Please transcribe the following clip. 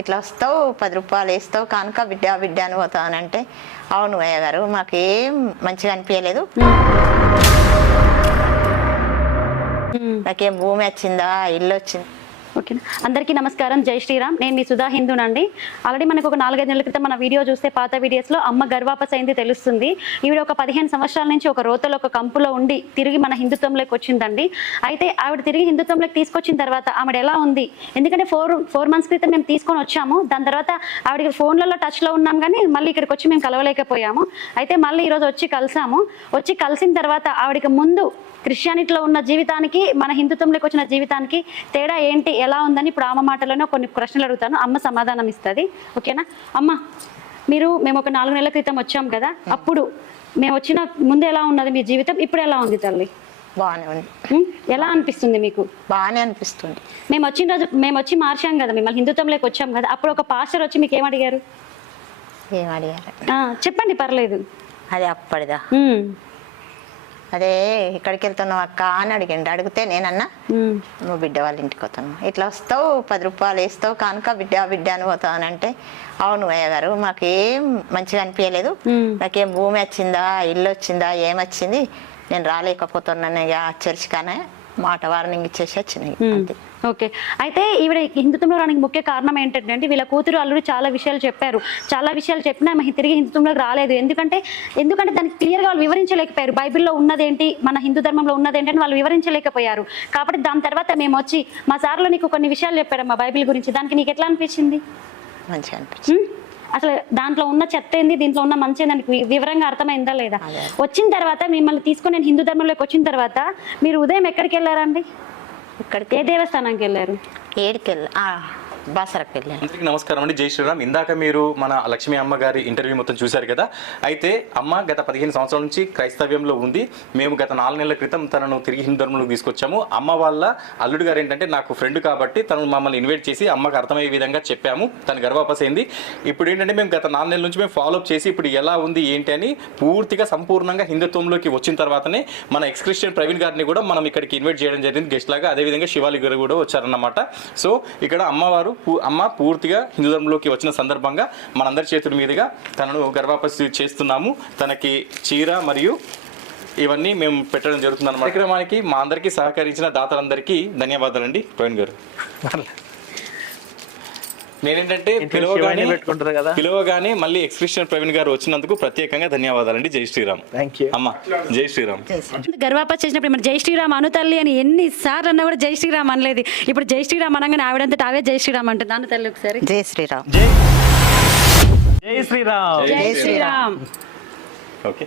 ఇట్లా వస్తావు? పది రూపాయలు వేస్తావు కనుక బిడ్డ బిడ్డ అని పోతానంటే అవును అయ్య గారు మాకు ఏం మంచిగా అనిపించలేదు నాకేం భూమి వచ్చిందా ఇల్లు వచ్చింది? ఓకే అందరికీ నమస్కారం. జై శ్రీరామ్. నేను మీ సుధా హిందూనండి. ఆల్రెడీ మనకు ఒక నాలుగైదు నెలల క్రితం మన వీడియో చూస్తే పాత వీడియోస్లో అమ్మ గర్వాపస్ అయింది తెలుస్తుంది. ఈవిడ ఒక పదిహేను సంవత్సరాల నుంచి ఒక రోతలో ఒక కంపులో ఉండి తిరిగి మన హిందుత్వంలోకి వచ్చిందండి. అయితే ఆవిడ తిరిగి హిందుత్వంలోకి తీసుకొచ్చిన తర్వాత ఆవిడ ఎలా ఉంది? ఎందుకంటే ఫోర్ ఫోర్ మంత్స్ క్రితం మేము తీసుకొని వచ్చాము. దాని తర్వాత ఆవిడకి ఫోన్లలో టచ్లో ఉన్నాం కానీ మళ్ళీ ఇక్కడికి వచ్చి మేము కలవలేకపోయాము. అయితే మళ్ళీ ఈరోజు వచ్చి కలిసాము. వచ్చి కలిసిన తర్వాత ఆవిడకి ముందు క్రిస్టియానిటీలో ఉన్న జీవితానికి మన హిందుత్వంలోకి వచ్చిన జీవితానికి తేడా ఏంటి? ఎలా ఉందని ఇప్పుడు ఆమె మాటలోనే కొన్ని ప్రశ్నలు అడుగుతాను. అమ్మ సమాధానం ఇస్తుంది. ఓకేనా? అమ్మ మీరు మేము ఒక నాలుగు నెలల క్రితం వచ్చాం కదా. అప్పుడు మేము వచ్చిన ముందు ఎలా ఉన్నది మీ జీవితం? ఇప్పుడు ఎలా ఉంది తల్లి? బాగానే ఉంది? ఎలా అనిపిస్తుంది మీకు? బాగానే అనిపిస్తుంది. మేము వచ్చిన రోజు మేము వచ్చి మార్చాం కదా మిమ్మల్ని హిందుత్వంలోకి వచ్చాం కదా. అప్పుడు ఒక పాస్టర్ వచ్చి మీకు ఏమడిగారు? ఏం అడిగారు ఆ, చెప్పండి పర్లేదు. అది అప్పటిదా. అదే ఇక్కడికి వెళ్తున్నావు అక్క అని అడిగిండు అడిగితే నేనన్నా. నువ్వు బిడ్డ వాళ్ళ ఇంటికి పోతాను ఇట్లా వస్తావు పది రూపాయలు వేస్తావు కనుక బిడ్డ బిడ్డ అని పోతానంటే అవును అయ్య గారు మాకు ఏం మంచిగా అనిపించలేదు. నాకేం భూమి వచ్చిందా ఇల్లు వచ్చిందా ఏం వచ్చింది నేను రాలేకపోతున్నాను ఇక చర్చ్ కానీ మాట వార్నింగ్ ఇచ్చేసి వచ్చినాయి. అంతే. ఓకే. అయితే ఈవిడ హిందుత్వంలో రావడానికి ముఖ్య కారణం ఏంటంటే వీళ్ళ కూతురు అల్లుడు చాలా విషయాలు చెప్పారు. చాలా విషయాలు చెప్పినా ఆమె తిరిగి హిందుత్వంలోకి రాలేదు. ఎందుకంటే ఎందుకంటే దానికి క్లియర్గా వాళ్ళు వివరించలేకపోయారు. బైబిల్లో ఉన్నదేంటి మన హిందూ ధర్మంలో ఉన్నదేంటి అని వాళ్ళు వివరించలేకపోయారు. కాబట్టి దాని తర్వాత మేము వచ్చి మా సార్లో నీకు కొన్ని విషయాలు చెప్పారమ్మా బైబిల్ గురించి. దానికి నీకు ఎట్లా అనిపించింది? మంచిగా అనిపించింది? అసలు దాంట్లో ఉన్న చెత్త ఏంది దీంట్లో ఉన్న మంచి వి- వివరంగా అర్థమైందా లేదా. వచ్చిన తర్వాత మిమ్మల్ని తీసుకొని నేను హిందూ ధర్మంలోకి వచ్చిన తర్వాత మీరు ఉదయం ఎక్కడికి వెళ్ళారండి? ఇక్కడికి ఏ దేవస్థానానికి వెళ్ళారు? ఏడికి వెళ్ళి బాసరకు వెళ్ళాను. అందరికీ నమస్కారం అండి. జై శ్రీరామ్. ఇందాక మీరు మన లక్ష్మీ అమ్మ గారి ఇంటర్వ్యూ మొత్తం చూశారు కదా? అయితే అమ్మ గత పదిహేను సంవత్సరాల నుంచి క్రైస్తవ్యంలో ఉంది. మేము గత నాలుగు నెలల క్రితం తనను తిరిగి హిందూ ధర్మంలోకి తీసుకొచ్చాము. అమ్మ వాళ్ళ అల్లుడు గారు ఏంటంటే నాకు ఫ్రెండ్ కాబట్టి తను మమ్మల్ని ఇన్వైట్ చేసి అమ్మకు అర్థమయ్యే విధంగా చెప్పాము. తను గర్వాపస్ అయింది ఇప్పుడు ఏంటంటే మేము గత నాలుగు నెలల నుంచి మేము ఫాలో అప్ చేసి ఇప్పుడు ఎలా ఉంది ఏంటి అని పూర్తిగా సంపూర్ణంగా హిందుత్వంలోకి వచ్చిన తర్వాతనే మన ఎక్స్ క్రిస్టియన్ ప్రవీణ్ గారిని కూడా మనం ఇక్కడికి ఇన్వైట్ చేయడం జరిగింది. గెస్ట్ లాగా. అదేవిధంగా శివాలి గారు కూడా వచ్చారన్నమాట. సో ఇక్కడ అమ్మవారు అమ్మ పూర్తిగా హిందూ ధర్మంలోకి వచ్చిన సందర్భంగా మనందరి చేతుల మీదుగా తనను గర్భాపసి చేస్తున్నాము. తనకి చీర మరియు ఇవన్నీ మేము పెట్టడం జరుగుతుంది అన్నమాట కార్యక్రమానికి మా అందరికీ సహకరించిన దాతలందరికీ ధన్యవాదాలండి. ప్రవీణ్ గారు. నేనేంటంటే పిలవగానే పెట్టుకుంటారు కదా. పిలవగానే మళ్ళీ ఎక్స్క్రిషన్ ప్రవీణ్ గారు వచ్చినందుకు ప్రత్యేకంగా ధన్యవాదాలండి. జై శ్రీరామ్. థ్యాంక్ యూ అమ్మ జై శ్రీరామ్. గర్వాప చేసినప్పుడు మరి జై శ్రీరామ్ అనుతల్లి అని ఎన్ని సార్లు అన్నా కూడా జై శ్రీరామ్ అనలేదు. ఇప్పుడు జై శ్రీరామ్ అనగానే ఆవిడంతటా ఆవే జై శ్రీరామ్ అంటుంది. అను తల్లి ఒకసారి. జై శ్రీరామ్. జై. జై శ్రీరామ్. జై శ్రీరామ్. ఓకే.